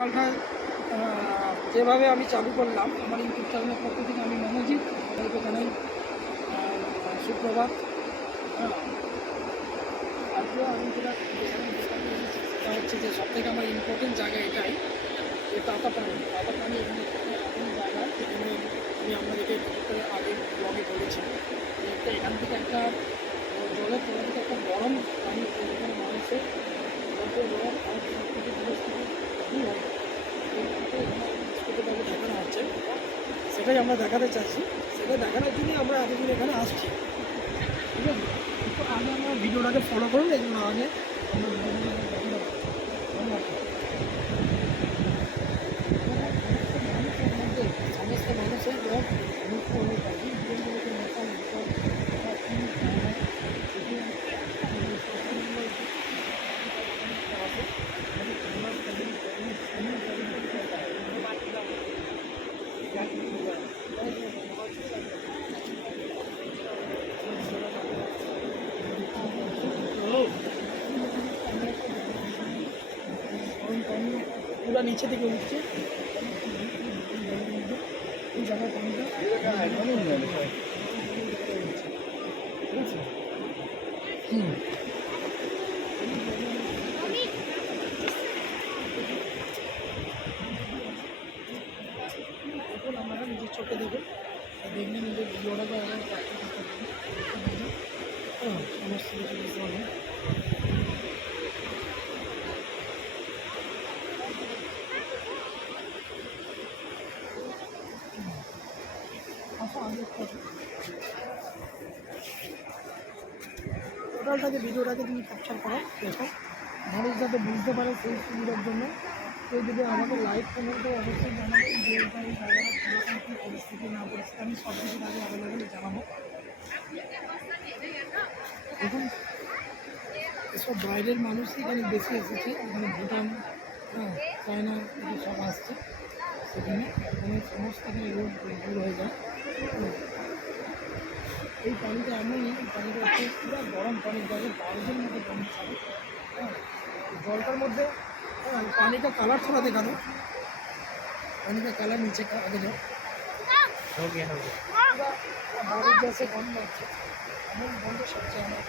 সকালটায় যেভাবে আমি চালু করলাম আমার ইউটিউব চ্যানেলের পক্ষ থেকে আমি মনোজিৎ আপনাদেরকে জানাই সুপ্রভাত। হ্যাঁ, আজকেও আমি যেটা সেটা হচ্ছে যে সবথেকে আমার ইম্পর্টেন্ট জায়গা এটাই যে টাটা পানি এখানে একটা জায়গা যেখানে আমি আপনাদেরকে আগে ব্লগে বলেছি যে এখান থেকে একটা জলের তলা থেকে একটা গরম পানি যেখানে মানুষের গরম আর সব থেকে জিনিস থেকে দূর হয় দেখানো হচ্ছে, সেটাই আমরা দেখাতে চাইছি। সেটা দেখানোর জন্যই আমরা এতদিন এখানে আসছি, ঠিক আছে? তো আগে আমরা ভিডিওটাকে ফলো করুন, এই জন্য আগে আমরা সমস্ত মানুষের মুক্ত হয়ে থাকি পুরো নিচে থেকে উঠছে এই জায়গায় পানিটা ঠিক আছে। দেখুন আপনারা নিজের চোখে দেখুন, দেখলে নিজের ভিডিওটাকে সমস্ত কিছু বুঝতে পারবেন। টোটালটাকে ভিডিওটাকে তুমি ক্যাপচার করো, দেখো মানুষ যাতে বুঝতে পারে সেই সুবিধার জন্য। কেউ যদি আমাকে লাইভ কমেন্টে অবশ্যই জানাবে যে এটা এই জায়গাটা কীরকম কী পরিস্থিতি না পরিস্থিতি আমি সব কিছুর আগে অ্যাভেলেবেল জানাবো। দেখুন এসব বাইরের মানুষই এখানে বেশি এসেছে, এখানে ভুটান, হ্যাঁ, চায়না থেকে সব আসছে, সেখানে এখানে সমস্ত এখানে রোগ দূর হয়ে যায়। এই পানিটা এমনই, পানিটা হচ্ছে পুরো গরম পানি, যাদের বারোদের মধ্যে পানি ছাড়ে। হ্যাঁ, জলটার মধ্যে পানিটা কালার थोड़ा देखा दो, पानी का कलर नीचे का आगे जाओ, हो गया पूरा बारिश जैसे बंद হচ্ছে এমন বন্ধ সবচেয়ে আমার